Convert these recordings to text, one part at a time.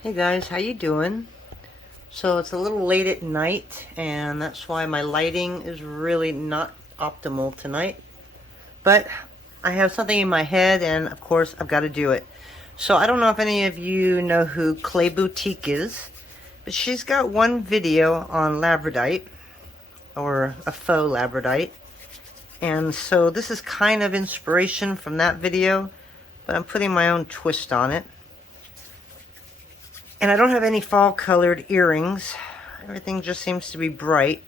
Hey guys, how you doing? So it's a little late at night, and that's why my lighting is really not optimal tonight. But I have something in my head, and of course I've got to do it. So I don't know if any of you know who Clay Boutique is, but she's got one video on labradite, or a faux labradite. And so this is kind of inspiration from that video, but I'm putting my own twist on it. And I don't have any fall colored earrings. Everything just seems to be bright.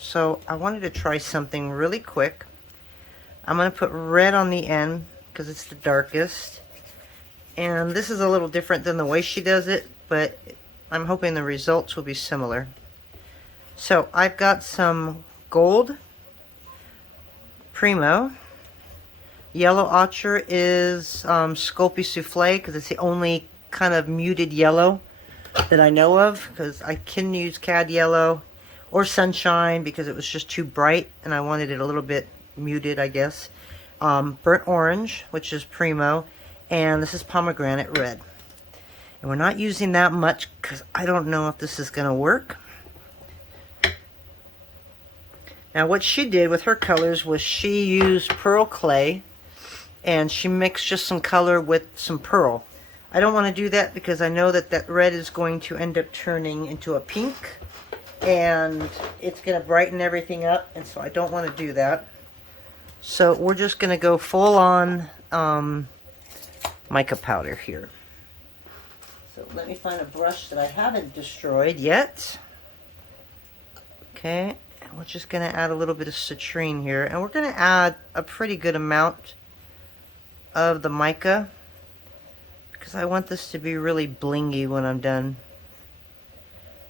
So I wanted to try something really quick. I'm going to put red on the end because it's the darkest. And this is a little different than the way she does it, but I'm hoping the results will be similar. So I've got some gold Primo. Yellow Ochre is Sculpey Souffle because it's the only kind of muted yellow that I know of, because I can use cad yellow or sunshine because it was just too bright and I wanted it a little bit muted, I guess. Burnt orange, which is Primo, and this is pomegranate red. And we're not using that much because I don't know if this is going to work. Now what she did with her colors was she used pearl clay and she mixed just some color with some pearl. I don't want to do that because I know that that red is going to end up turning into a pink and it's going to brighten everything up, and so I don't want to do that. So we're just going to go full on mica powder here. So let me find a brush that I haven't destroyed yet. Okay, and we're just going to add a little bit of citrine here, and we're going to add a pretty good amount of the mica, because I want this to be really blingy when I'm done.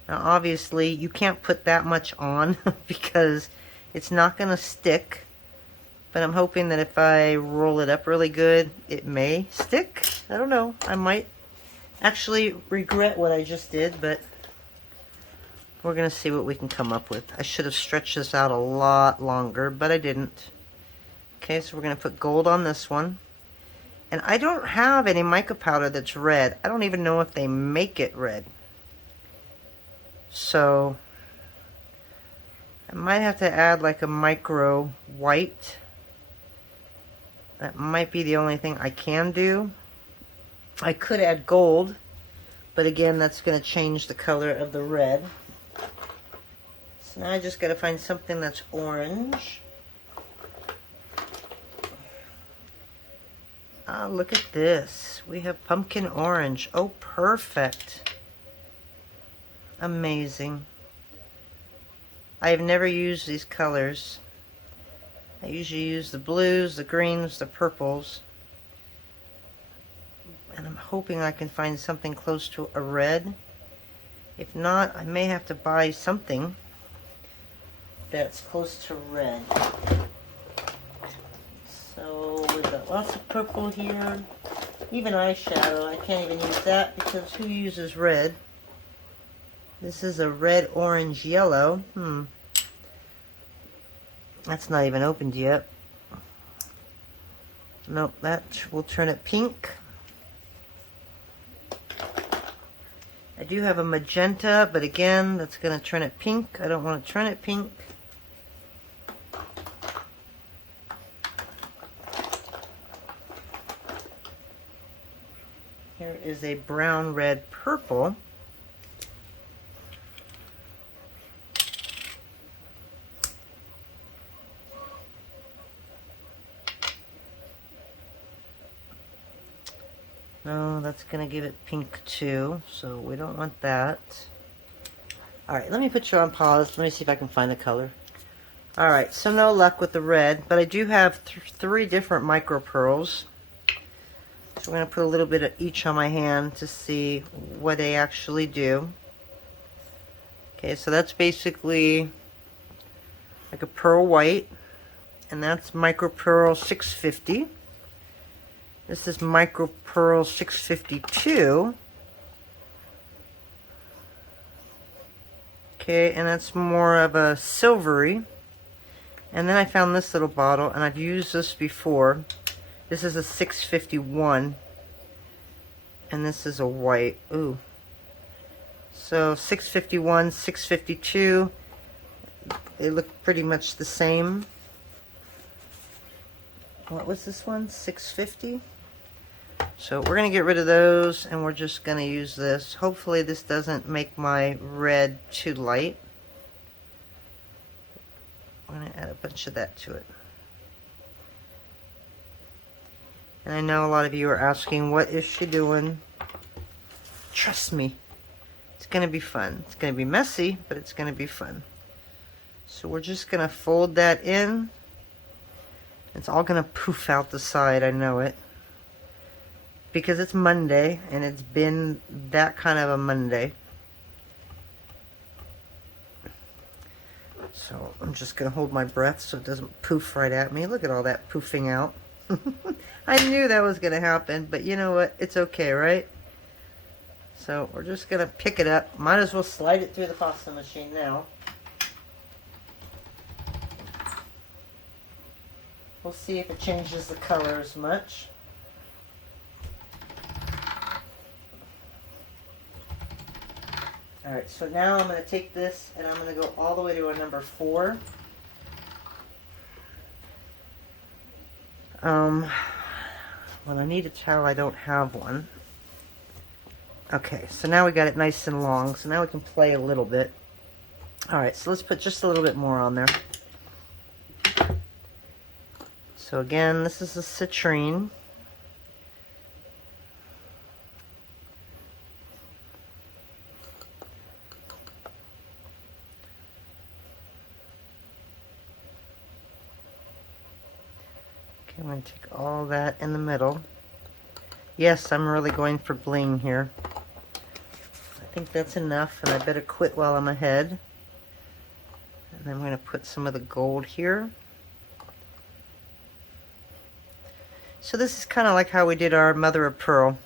Now obviously you can't put that much on because it's not going to stick, but I'm hoping that if I roll it up really good it may stick. I don't know, I might actually regret what I just did, but we're going to see what we can come up with. I should have stretched this out a lot longer, but I didn't. Okay, so we're going to put gold on this one. And I don't have any mica powder that's red. I don't even know if they make it red. So I might have to add like a micro white. That might be the only thing I can do. I could add gold, but again, that's going to change the color of the red. So now I just got to find something that's orange. Ah, look at this. We have pumpkin orange. Oh, perfect. Amazing. I have never used these colors. I usually use the blues, the greens, the purples. And I'm hoping I can find something close to a red. If not, I may have to buy something that's close to red. So we've got lots of purple here. Even eyeshadow, I can't even use that because who uses red? This is a red, orange, yellow. That's not even opened yet. Nope, that will turn it pink. I do have a magenta, but again, that's going to turn it pink. I don't want to turn it pink. Here is a brown, red, purple. No, that's going to give it pink too, so we don't want that. Alright, let me put you on pause. Let me see if I can find the color. Alright, so no luck with the red, but I do have three different micro pearls. So I'm going to put a little bit of each on my hand to see what they actually do. Okay, so that's basically like a pearl white, and that's micro pearl 650. This is micro pearl 652. Okay, and that's more of a silvery. And then I found this little bottle, and I've used this before. This is a 651, and this is a white. Ooh, So 651, 652, they look pretty much the same. What was this one? 650? So we're going to get rid of those, and we're just going to use this. Hopefully this doesn't make my red too light. I'm going to add a bunch of that to it. And I know a lot of you are asking, what is she doing? Trust me, it's going to be fun. It's going to be messy, but it's going to be fun. So we're just going to fold that in. It's all going to poof out the side, I know it. Because it's Monday, and it's been that kind of a Monday. So I'm just going to hold my breath so it doesn't poof right at me. Look at all that poofing out. I knew that was going to happen, but you know what? It's okay, right? So we're just going to pick it up. Might as well slide it through the pasta machine now. We'll see if it changes the color as much. Alright, so now I'm going to take this and I'm going to go all the way to a number 4. Well, I need a towel. I don't have one. Okay, so now we got it nice and long, so now we can play a little bit. Alright, so let's put just a little bit more on there. So again, this is a citrine. Okay, I'm going to take all that in the middle. Yes, I'm really going for bling here. I think that's enough, and I better quit while I'm ahead. And then I'm going to put some of the gold here. So this is kind of like how we did our mother of pearl,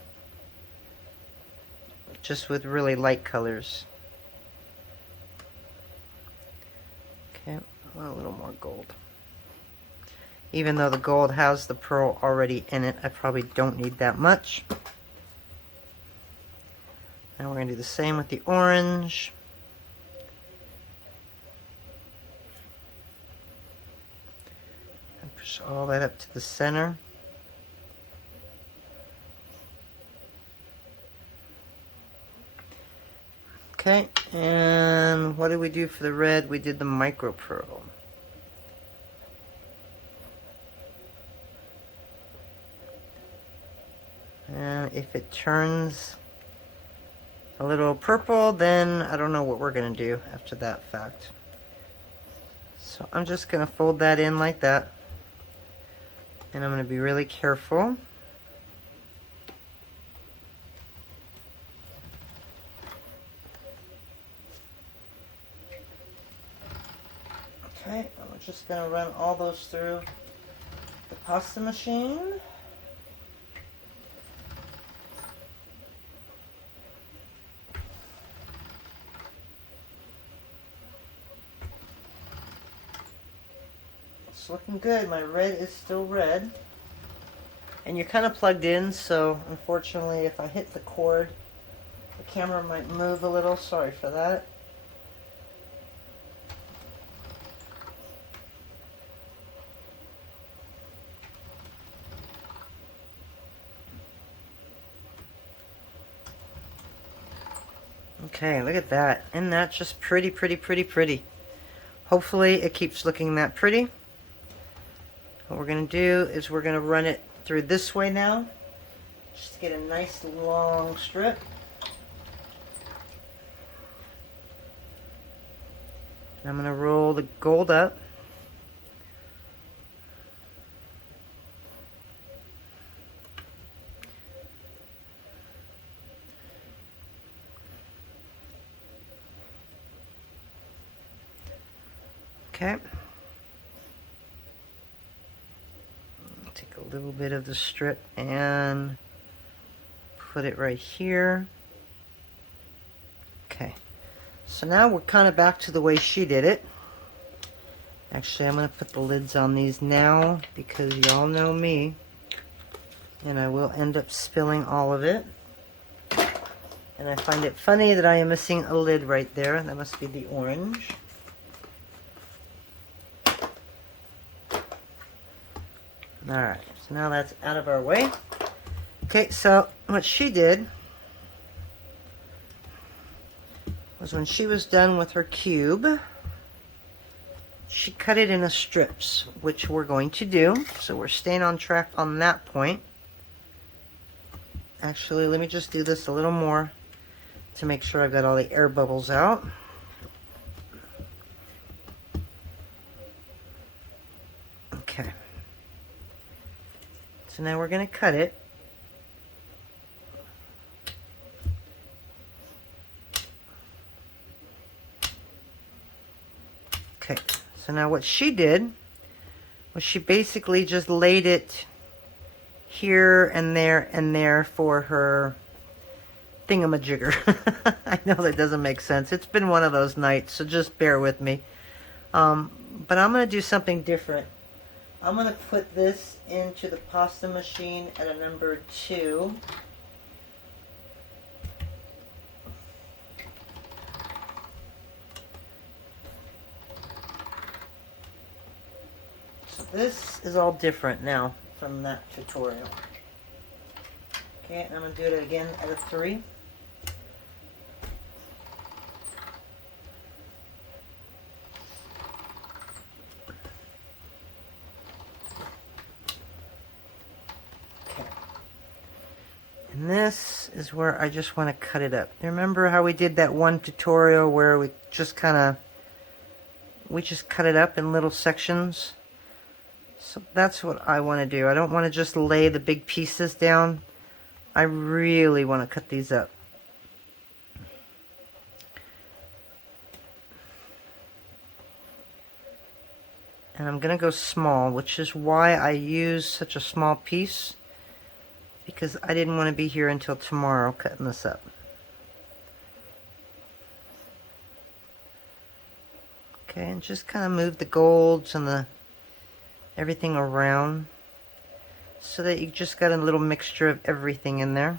just with really light colors. Okay, a little more gold. Even though the gold has the pearl already in it, I probably don't need that much. Now we're going to do the same with the orange. And push all that up to the center. Okay, and what did we do for the red? We did the micro pearl. And if it turns a little purple, then I don't know what we're going to do after that fact. So I'm just going to fold that in like that. And I'm going to be really careful. Okay, I'm just going to run all those through the pasta machine. It's looking good. My red is still red. And you're kind of plugged in, so unfortunately if I hit the cord, the camera might move a little. Sorry for that. Okay, look at that. Isn't that just pretty, pretty, pretty, pretty? Hopefully it keeps looking that pretty. What we're going to do is we're going to run it through this way now. Just to get a nice long strip. And I'm going to roll the gold up. Okay. Take a little bit of the strip and put it right here. Okay. So now we're kind of back to the way she did it. Actually, I'm going to put the lids on these now because y'all know me. And I will end up spilling all of it. And I find it funny that I am missing a lid right there. That must be the orange. Alright, so now that's out of our way. Okay, so what she did was when she was done with her cube, she cut it into strips, which we're going to do. So we're staying on track on that point. Actually, let me just do this a little more to make sure I've got all the air bubbles out. Okay. So now we're going to cut it. Okay, so now what she did was she basically just laid it here and there for her thingamajigger. I know that doesn't make sense. It's been one of those nights, so just bear with me. But I'm going to do something different. I'm going to put this into the pasta machine at a number 2. So this is all different now from that tutorial. Okay, and I'm going to do it again at a 3. And this is where I just want to cut it up. Remember how we did that one tutorial where we just cut it up in little sections? So that's what I want to do. I don't want to just lay the big pieces down. I really want to cut these up. And I'm going to go small, which is why I use such a small piece, because I didn't want to be here until tomorrow cutting this up. Okay, and just kind of move the golds and everything around so that you just got a little mixture of everything in there.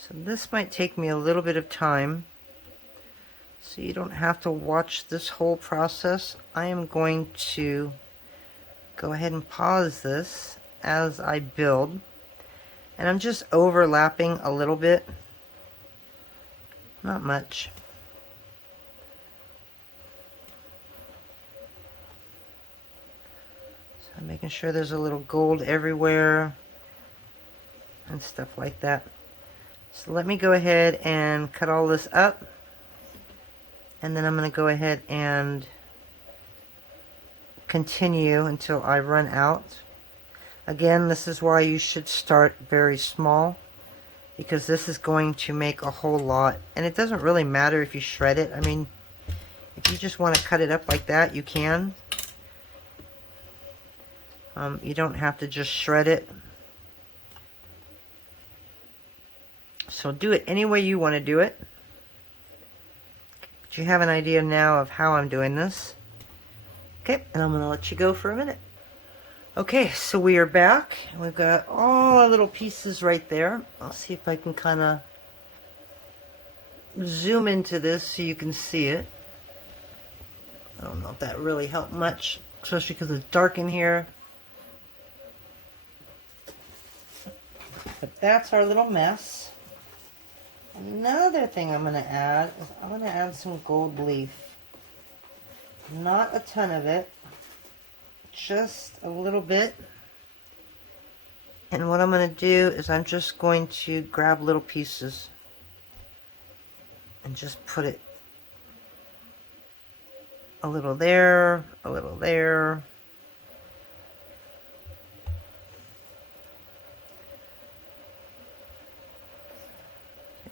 So this might take me a little bit of time, so you don't have to watch this whole process. I am going to go ahead and pause this as I build, and I'm just overlapping a little bit, not much. So I'm making sure there's a little gold everywhere and stuff like that. So let me go ahead and cut all this up, and then I'm going to go ahead and continue until I run out. Again, this is why you should start very small, because this is going to make a whole lot, and it doesn't really matter if you shred it. I mean, if you just want to cut it up like that, you can. You don't have to just shred it. So do it any way you want to do it. But you have an idea now of how I'm doing this. Okay, and I'm going to let you go for a minute. Okay, so we are back. We've got all our little pieces right there. I'll see if I can kind of zoom into this so you can see it. I don't know if that really helped much, especially because it's dark in here. But that's our little mess. Another thing I'm going to add is I'm going to add some gold leaf. Not a ton of it, just a little bit. And what I'm going to do is I'm just going to grab little pieces and just put it a little there, a little there.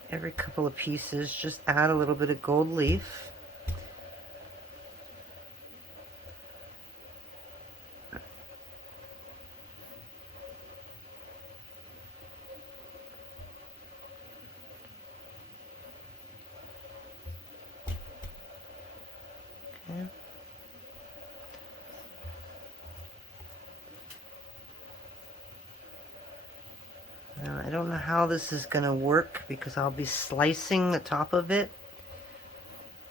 Every couple of pieces, just add a little bit of gold leaf. I don't know how this is going to work because I'll be slicing the top of it.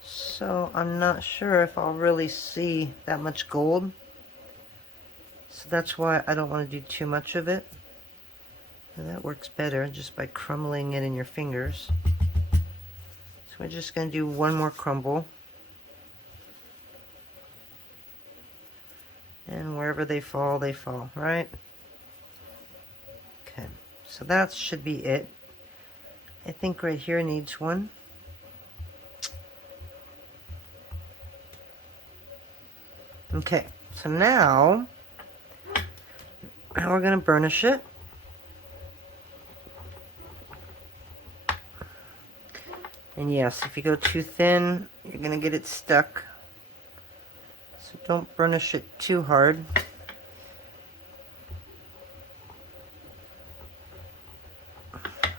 So I'm not sure if I'll really see that much gold. So that's why I don't want to do too much of it. And that works better just by crumbling it in your fingers. So we're just going to do one more crumble. And wherever they fall, right? Okay, so that should be it. I think right here needs one. Okay, so now we're going to burnish it. And yes, if you go too thin, you're going to get it stuck. So don't burnish it too hard.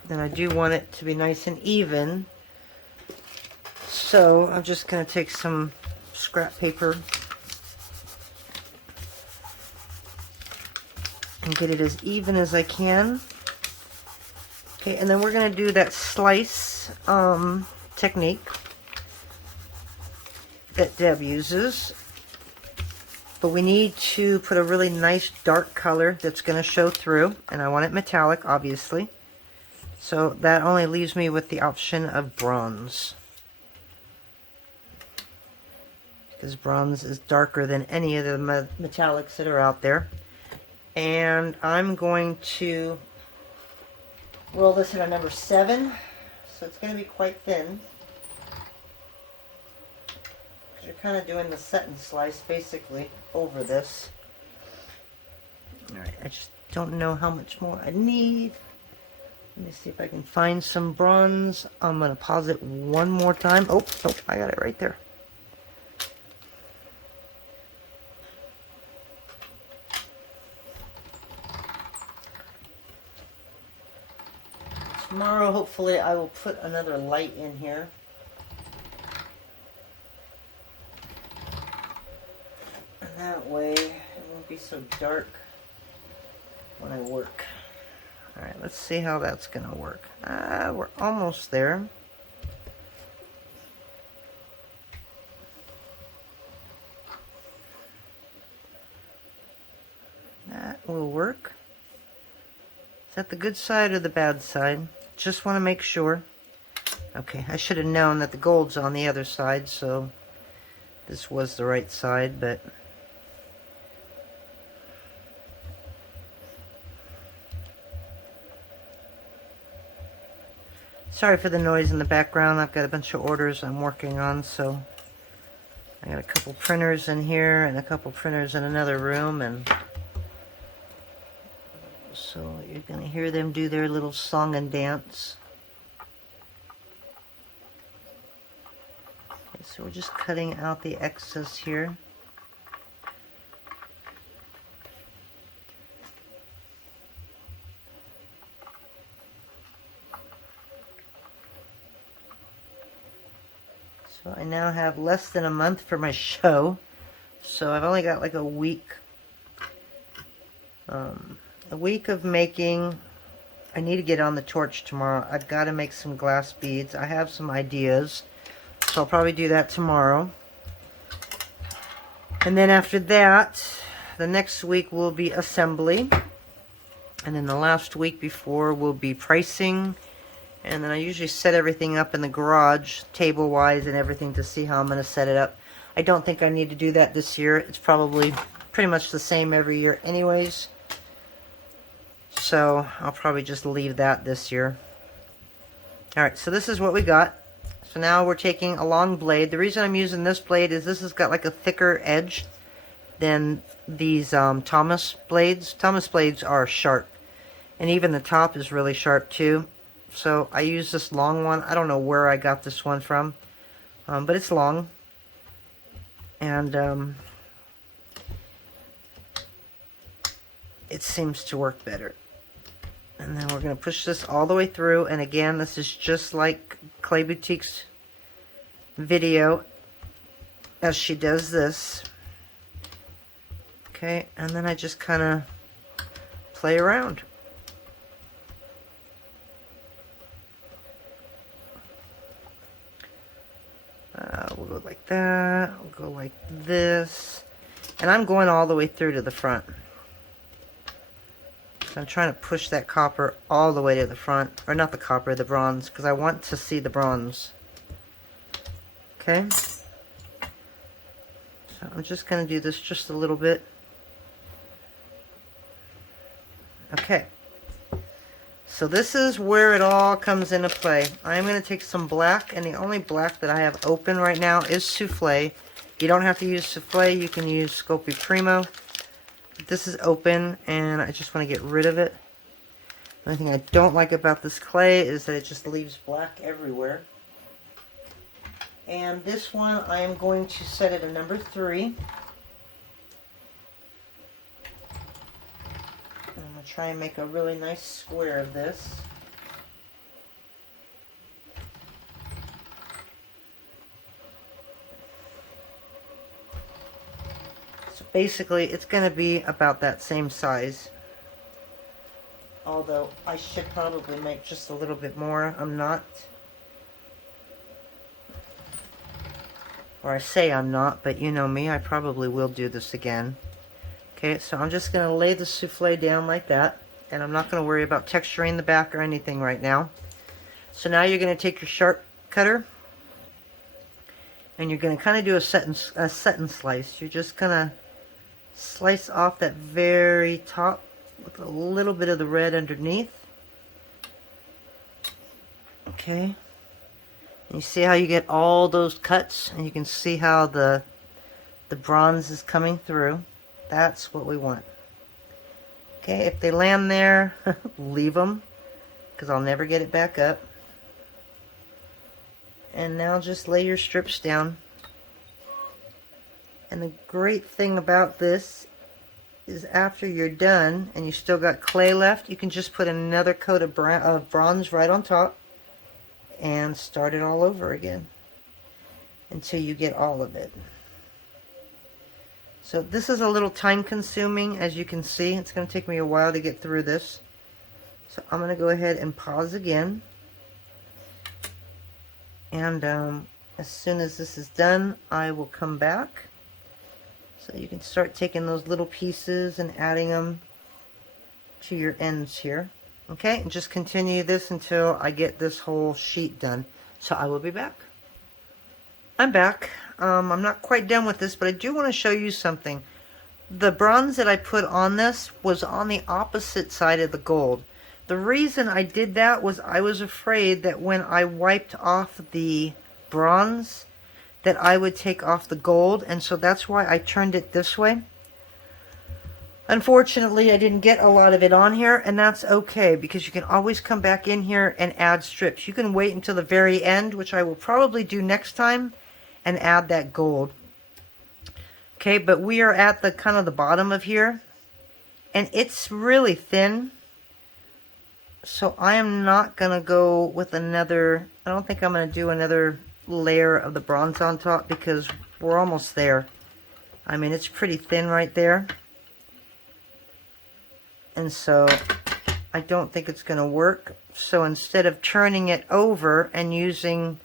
And I do want it to be nice and even. So I'm just going to take some scrap paper and get it as even as I can. Okay, and then we're going to do that slice technique that Deb uses. But we need to put a really nice dark color that's going to show through. And I want it metallic, obviously. So that only leaves me with the option of bronze. Because bronze is darker than any of the metallics that are out there. And I'm going to roll this in a number 7. So it's going to be quite thin. Because you're kind of doing the set and slice basically over this. Alright, I just don't know how much more I need. Let me see if I can find some bronze. I'm going to pause it one more time. Oh, I got it right there. Tomorrow, hopefully, I will put another light in here. And that way, it won't be so dark when I work. Alright, let's see how that's going to work. We're almost there. That will work. Is that the good side or the bad side? Just want to make sure. Okay, I should have known that the gold's on the other side, so this was the right side, but sorry for the noise in the background. I've got a bunch of orders I'm working on, so I got a couple printers in here and a couple printers in another room, and so you're going to hear them do their little song and dance. Okay, so we're just cutting out the excess here. So I now have less than a month for my show. So I've only got like a week. A week of making. I need to get on the torch tomorrow. I've got to make some glass beads. I have some ideas, so I'll probably do that tomorrow. And then after that, the next week will be assembly. And then the last week before will be pricing. And then I usually set everything up in the garage, table-wise and everything, to see how I'm going to set it up. I don't think I need to do that this year. It's probably pretty much the same every year anyways. So I'll probably just leave that this year. Alright, so this is what we got. So now we're taking a long blade. The reason I'm using this blade is this has got like a thicker edge than these Thomas blades. Thomas blades are sharp. And even the top is really sharp too. So I use this long one. I don't know where I got this one from. But it's long. And it seems to work better. And then we're going to push this all the way through. And again, this is just like Clay Boutique's video as she does this. Okay, and then I just kind of play around. We'll go like that. We'll go like this. And I'm going all the way through to the front. So I'm trying to push that copper all the way to the front. Or not the copper, the bronze, because I want to see the bronze. Okay. So I'm just going to do this just a little bit. Okay. So this is where it all comes into play. I'm going to take some black, and the only black that I have open right now is Soufflé. You don't have to use Soufflé, you can use Sculpey Primo. But this is open, and I just want to get rid of it. The only thing I don't like about this clay is that it just leaves black everywhere. And this one, I am going to set it a number 3. I'm going to try and make a really nice square of this. So basically, it's going to be about that same size. Although, I should probably make just a little bit more. I'm not. Or I say I'm not, but you know me, I probably will do this again. Okay, so I'm just going to lay the soufflé down like that, and I'm not going to worry about texturing the back or anything right now. So now you're going to take your sharp cutter, and you're going to kind of do a set and slice. You're just going to slice off that very top with a little bit of the red underneath. Okay. And you see how you get all those cuts, and you can see how the bronze is coming through. That's what we want. Okay, if they land there, leave them, because I'll never get it back up. And now just lay your strips down. And the great thing about this is after you're done, and you still got clay left, you can just put another coat of bronze right on top, and start it all over again, until you get all of it. So this is a little time consuming, as you can see. It's going to take me a while to get through this. So I'm going to go ahead and pause again. And as soon as this is done, I will come back. So you can start taking those little pieces and adding them to your ends here. Okay, and just continue this until I get this whole sheet done. So I will be back. I'm back. I'm not quite done with this, but I do want to show you something. The bronze that I put on this was on the opposite side of the gold. The reason I did that was I was afraid that when I wiped off the bronze, that I would take off the gold, and so that's why I turned it this way. Unfortunately, I didn't get a lot of it on here, and that's okay, because you can always come back in here and add strips. You can wait until the very end, which I will probably do next time, and add that gold. Okay, but we are at the kind of the bottom of here, and it's really thin. So I am not going to go with another, I don't think I'm going to do another layer of the bronze on top, because we're almost there. I mean, it's pretty thin right there. And so I don't think it's going to work. So instead of turning it over and using,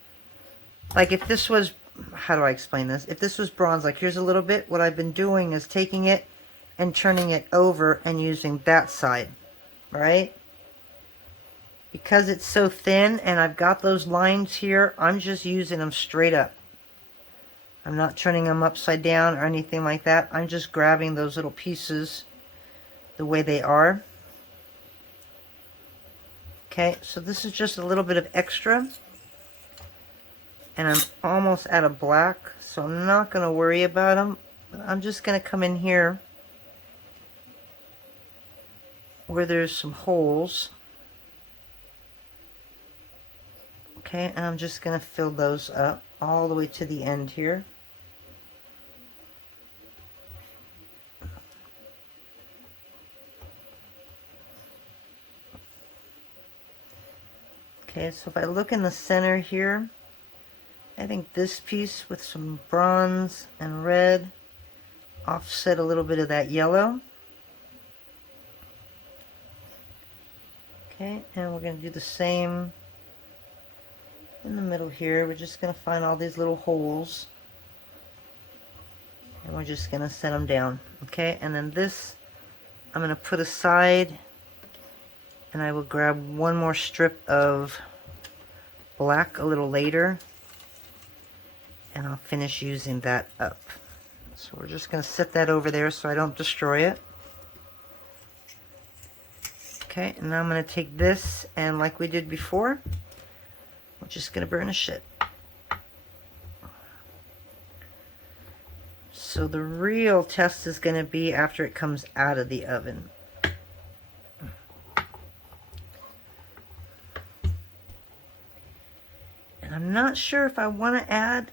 like if this was, how do I explain this? If this was bronze, like here's a little bit, what I've been doing is taking it and turning it over and using that side, right? Because it's so thin and I've got those lines here, I'm just using them straight up. I'm not turning them upside down or anything like that. I'm just grabbing those little pieces the way they are. Okay, so this is just a little bit of extra. And I'm almost out of black, so I'm not going to worry about them. I'm just going to come in here where there's some holes. Okay, and I'm just going to fill those up all the way to the end here. Okay, so if I look in the center here, I think this piece with some bronze and red offset a little bit of that yellow. Okay, and we're going to do the same in the middle here, we're just going to find all these little holes. And we're just going to set them down. Okay, and then this I'm going to put aside, and I will grab one more strip of black a little later, and I'll finish using that up. So we're just going to set that over there so I don't destroy it. Okay, and now I'm going to take this, and like we did before, we're just going to burnish it. So the real test is going to be after it comes out of the oven. And I'm not sure if I want to add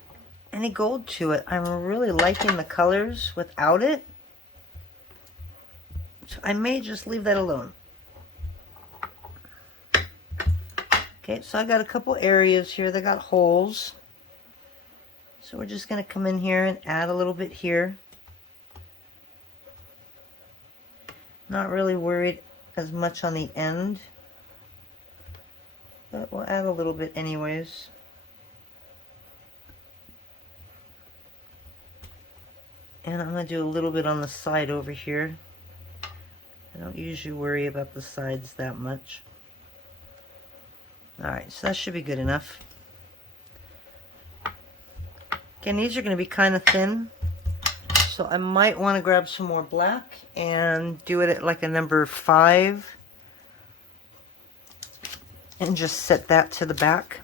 any gold to it. I'm really liking the colors without it. So I may just leave that alone. Okay, so I got a couple areas here that got holes. So we're just going to come in here and add a little bit here. Not really worried as much on the end, but we'll add a little bit anyways. And I'm going to do a little bit on the side over here. I don't usually worry about the sides that much. Alright, so that should be good enough. Again, these are going to be kind of thin, so I might want to grab some more black and do it at like a number 5 and just set that to the back.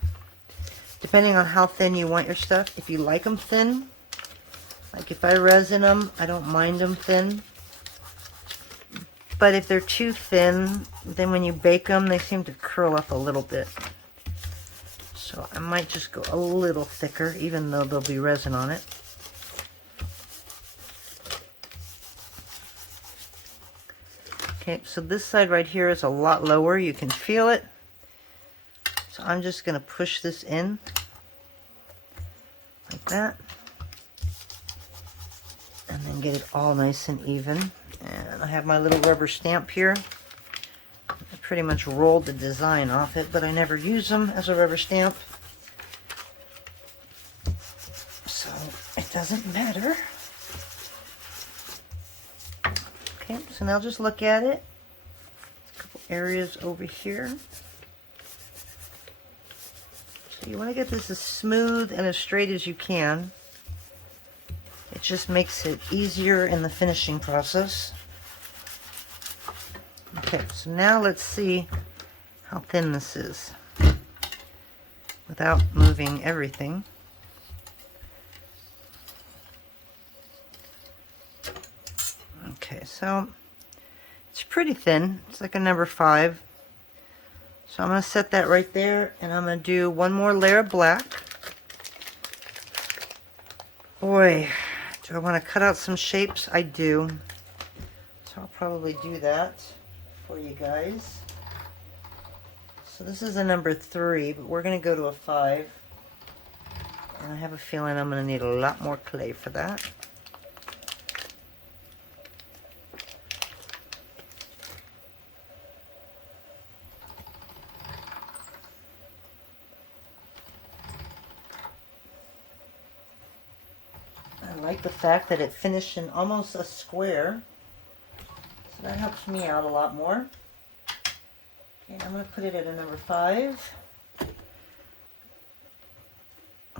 Depending on how thin you want your stuff, if you like them thin, like if I resin them, I don't mind them thin. But if they're too thin, then when you bake them, they seem to curl up a little bit. So I might just go a little thicker, even though there'll be resin on it. Okay, so this side right here is a lot lower. You can feel it. So I'm just going to push this in like that. And then get it all nice and even. And I have my little rubber stamp here. I pretty much rolled the design off it, but I never use them as a rubber stamp. So it doesn't matter. Okay, so now just look at it. A couple areas over here. So you want to get this as smooth and as straight as you can. It just makes it easier in the finishing process. Okay, so now let's see how thin this is without moving everything. Okay, so it's pretty thin. It's like a number 5. So I'm going to set that right there, and I'm going to do one more layer of black. Boy, do I want to cut out some shapes? I do. So I'll probably do that for you guys. So this is a number 3, but we're going to go to a 5. And I have a feeling I'm going to need a lot more clay for that. I like the fact that it finished in almost a square. So that helps me out a lot more. Okay, I'm going to put it at a number 5.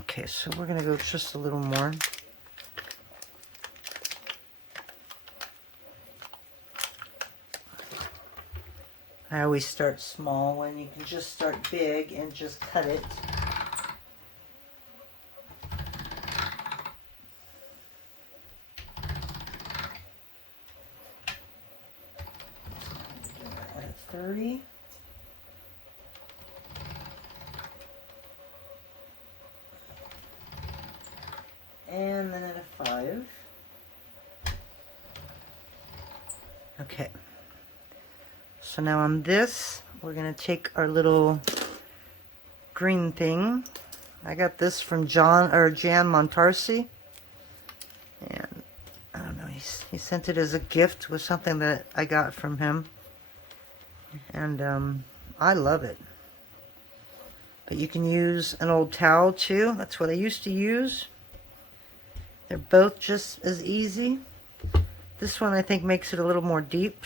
Okay, so we're going to go just a little more. I always start small when you can just start big and just cut it. At 30. And then at a 5. Okay. So now on this, we're going to take our little green thing. I got this from Jan Montarsi. And I don't know, he sent it as a gift with something that I got from him. And I love it. But you can use an old towel too. That's what I used to use. They're both just as easy. This one I think makes it a little more deep.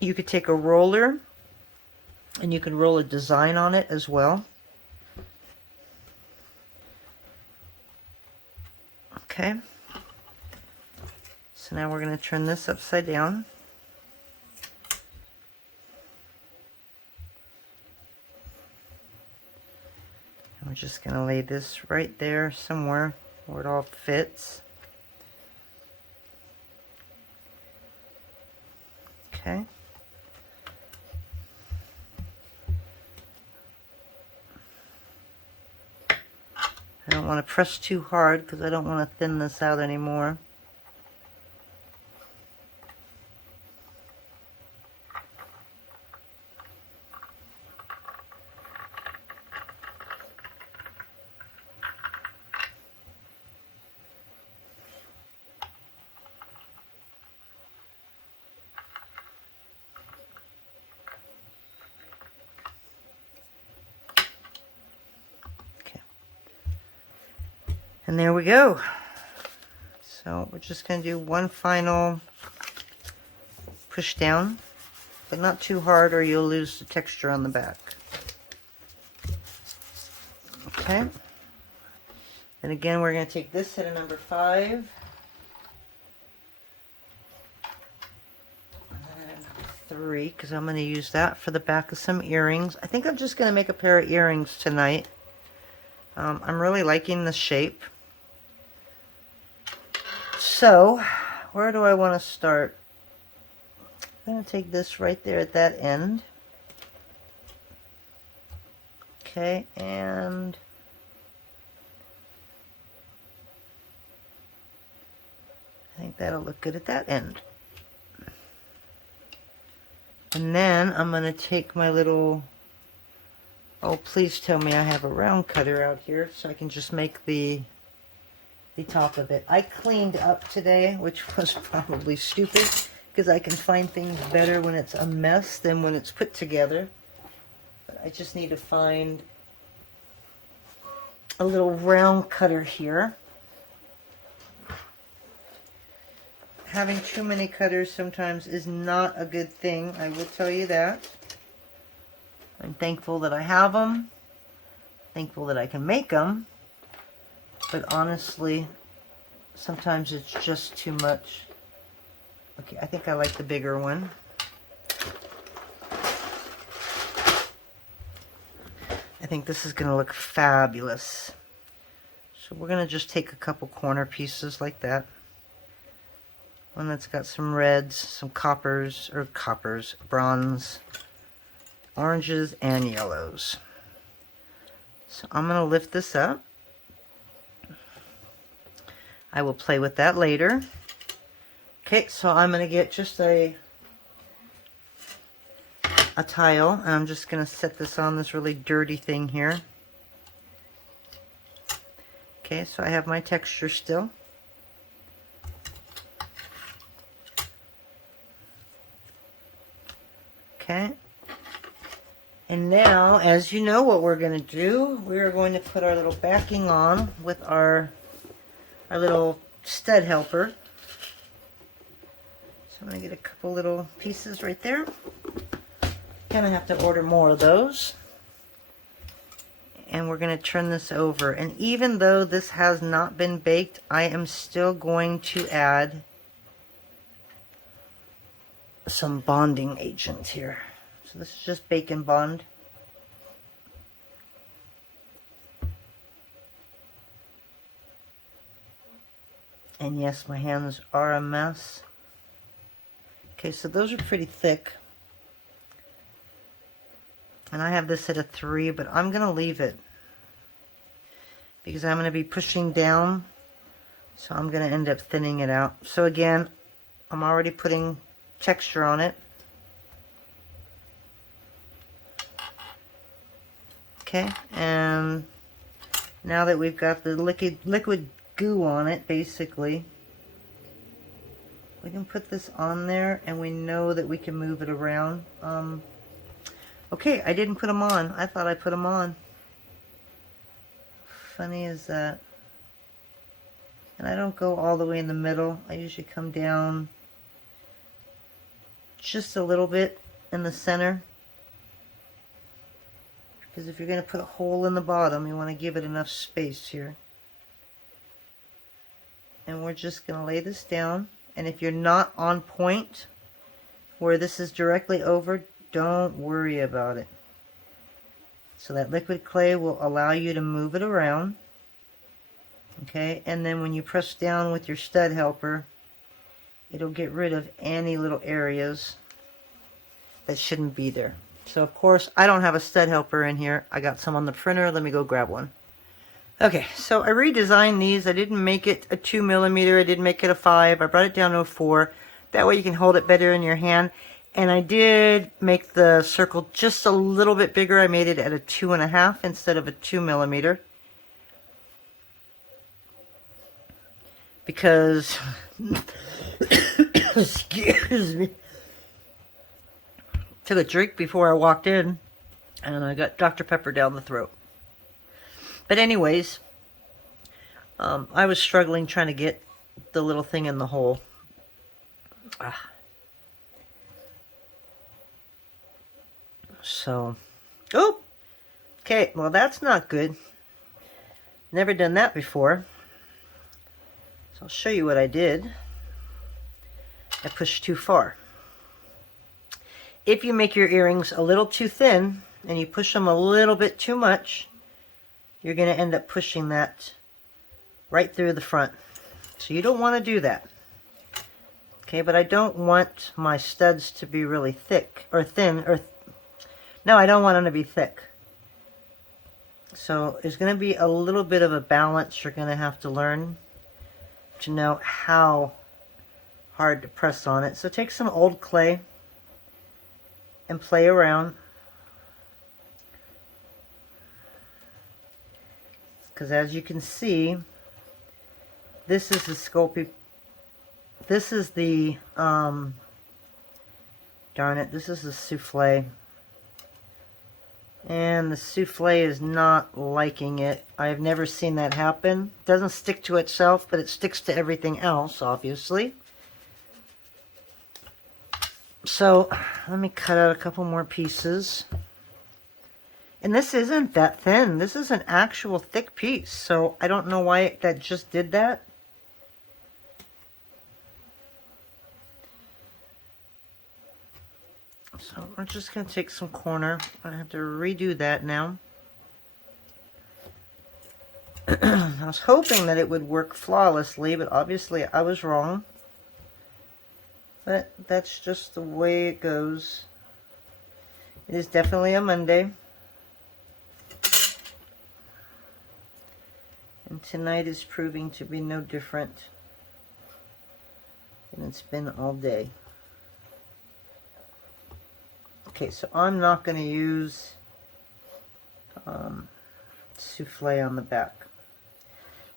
You could take a roller and you can roll a design on it as well. Okay. So now we're going to turn this upside down. And we're just going to lay this right there somewhere where it all fits. Okay. I don't want to press too hard because I don't want to thin this out anymore. And there we go. So we're just going to do one final push down, but not too hard or you'll lose the texture on the back. Okay. And again, we're going to take this set of number 5. And then 3, because I'm going to use that for the back of some earrings. I think I'm just going to make a pair of earrings tonight. I'm really liking the shape. So, where do I want to start? I'm going to take this right there at that end. Okay, and I think that'll look good at that end. And then I'm going to take my little, oh please tell me I have a round cutter out here so I can just make the top of it. I cleaned up today, which was probably stupid because I can find things better when it's a mess than when it's put together. But I just need to find a little round cutter here. Having too many cutters sometimes is not a good thing, I will tell you that. I'm thankful that I have them, thankful that I can make them. But honestly, sometimes it's just too much. Okay, I think I like the bigger one. I think this is going to look fabulous. So we're going to just take a couple corner pieces like that. One that's got some reds, some coppers, bronze, oranges, and yellows. So I'm going to lift this up. I will play with that later. Okay, so I'm going to get just a tile, and I'm just going to set this on this really dirty thing here. Okay, so I have my texture still. Okay. And now, as you know what we're going to do, we're going to put our little backing on with our little stud helper. So I'm going to get a couple little pieces right there. Kind of have to order more of those. And we're going to turn this over. And even though this has not been baked, I am still going to add some bonding agent here. So this is just Bake and Bond. And yes, my hands are a mess. Okay, so those are pretty thick. And I have this at a 3, but I'm going to leave it because I'm going to be pushing down. So I'm going to end up thinning it out. So again, I'm already putting texture on it. Okay, and now that we've got the liquid goo on it, basically, we can put this on there and we know that we can move it around. Okay, I didn't put them on. I thought I put them on. Funny is that. And I don't go all the way in the middle. I usually come down just a little bit in the center. Because if you're going to put a hole in the bottom, you want to give it enough space here. And we're just going to lay this down. And if you're not on point, where this is directly over, don't worry about it. So that liquid clay will allow you to move it around. Okay, and then when you press down with your stud helper, it'll get rid of any little areas that shouldn't be there. So of course, I don't have a stud helper in here. I got some on the printer. Let me go grab one. Okay, so I redesigned these. I didn't make it a 2mm. I didn't make it a 5. I brought it down to a 4. That way you can hold it better in your hand. And I did make the circle just a little bit bigger. I made it at a 2.5 instead of a 2mm. Because, excuse me, took a drink before I walked in, and I got Dr. Pepper down the throat. But anyways, I was struggling trying to get the little thing in the hole. So, oh, okay, well that's not good. Never done that before. So I'll show you what I did. I pushed too far. If you make your earrings a little too thin and you push them a little bit too much, you're going to end up pushing that right through the front. So you don't want to do that. Okay, but I don't want my studs to be really thick or thin. No, I don't want them to be thick. So there's going to be a little bit of a balance you're going to have to learn to know how hard to press on it. So take some old clay and play around, because as you can see, this is the Sculpey, this is the darn it, this is the souffle, and the souffle is not liking it. I've never seen that happen. It doesn't stick to itself, but it sticks to everything else, obviously. So let me cut out a couple more pieces. And this isn't that thin. This is an actual thick piece. So I don't know why that just did that. So we're just going to take some corner. I have to redo that now. I was hoping that it would work flawlessly, but obviously I was wrong. But that's just the way it goes. It is definitely a Monday. And tonight is proving to be no different than it's been all day. Okay, so I'm not going to use souffle on the back.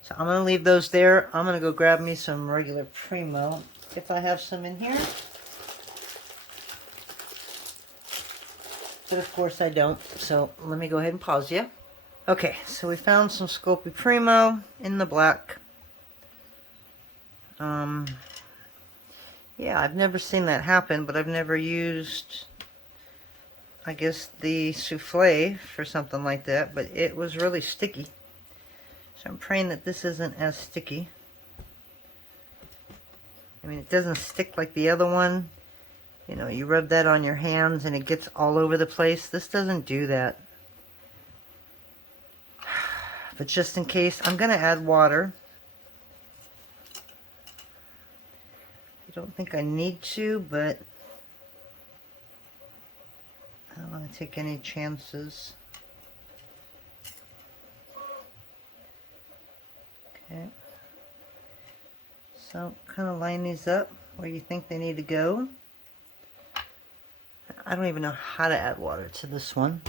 So I'm going to leave those there. I'm going to go grab me some regular Primo, if I have some in here. But of course I don't, so let me go ahead and pause you. Okay, so we found some Sculpey Primo in the black. Yeah, I've never seen that happen, but I've never used, I guess, the souffle for something like that, but it was really sticky. So I'm praying that this isn't as sticky. I mean, it doesn't stick like the other one. You know, you rub that on your hands and it gets all over the place. This doesn't do that. But just in case, I'm going to add water. I don't think I need to, but I don't want to take any chances. Okay. So kind of line these up where you think they need to go. I don't even know how to add water to this one.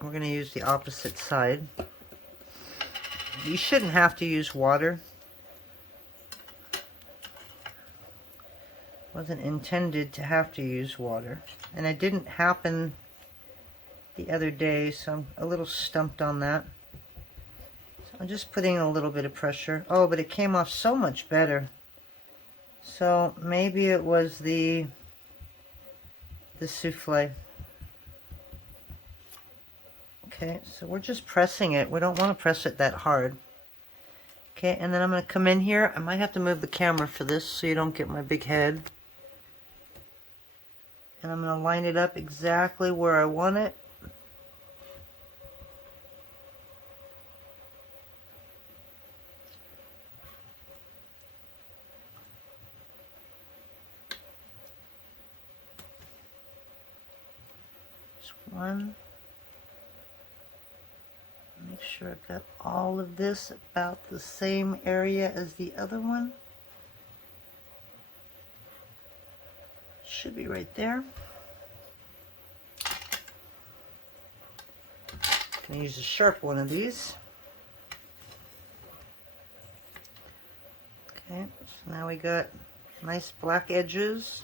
We're going to use the opposite side. You shouldn't have to use water. Wasn't intended to have to use water. And it didn't happen the other day, so I'm a little stumped on that. So I'm just putting a little bit of pressure. Oh, but it came off so much better. So maybe it was the souffle. Okay, so we're just pressing it. We don't want to press it that hard. Okay, and then I'm going to come in here. I might have to move the camera for this so you don't get my big head. And I'm going to line it up exactly where I want it. Just one. Make sure I've got all of this about the same area as the other one. Should be right there. I'm going to use a sharp one of these. Okay, so now we got nice black edges.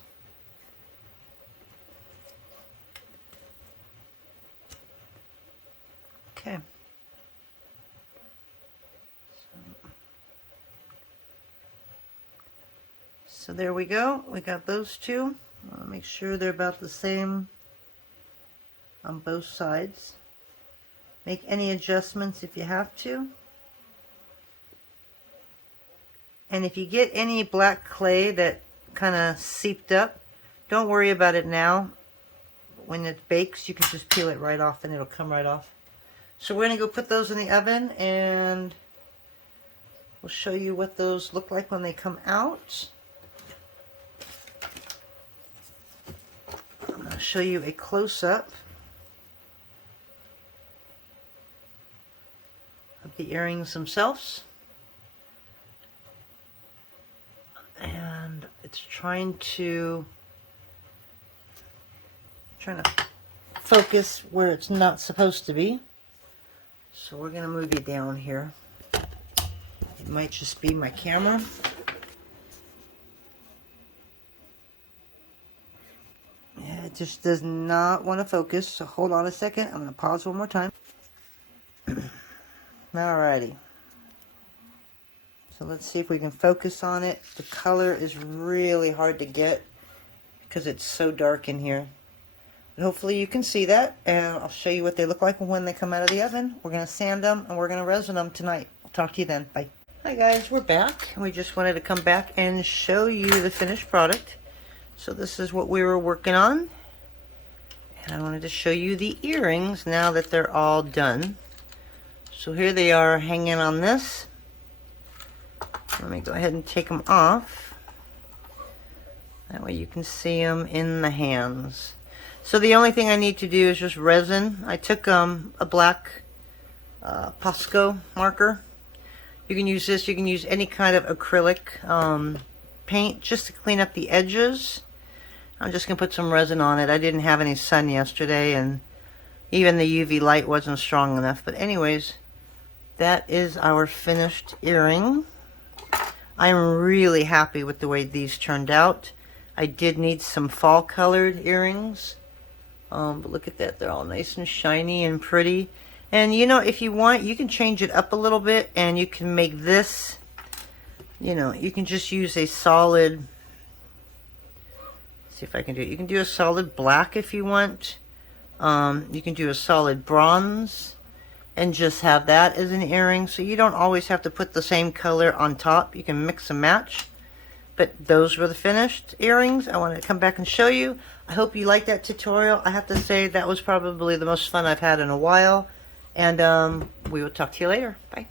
Okay. So there we go. We got those two. I'll make sure they're about the same on both sides. Make any adjustments if you have to. And if you get any black clay that kind of seeped up, don't worry about it now. When it bakes, you can just peel it right off and it'll come right off. So we're going to go put those in the oven and we'll show you what those look like when they come out. I'm going to show you a close-up of the earrings themselves. And it's trying to focus where it's not supposed to be. So we're going to move you down here. It might just be my camera. Yeah, it just does not want to focus. So hold on a second. I'm going to pause one more time. Alrighty. So let's see if we can focus on it. The color is really hard to get because it's so dark in here. But hopefully you can see that, and I'll show you what they look like when they come out of the oven. We're going to sand them and we're going to resin them tonight. I'll talk to you then. Bye. Hi guys, we're back. We just wanted to come back and show you the finished product. So this is what we were working on. And I wanted to show you the earrings now that they're all done. So here they are hanging on this. Let me go ahead and take them off. That way you can see them in the hands. So the only thing I need to do is just resin. I took a black Posco marker. You can use this. You can use any kind of acrylic paint just to clean up the edges. I'm just going to put some resin on it. I didn't have any sun yesterday, and even the UV light wasn't strong enough. But anyways, that is our finished earring. I'm really happy with the way these turned out. I did need some fall colored earrings. But look at that. They're all nice and shiny and pretty. And you know, if you want, you can change it up a little bit and you can make this, you know, you can just use a solid, see if I can do it. You can do a solid black if you want. You can do a solid bronze and just have that as an earring. So you don't always have to put the same color on top. You can mix and match. But those were the finished earrings. I wanted to come back and show you. I hope you liked that tutorial. I have to say that was probably the most fun I've had in a while. And we will talk to you later. Bye.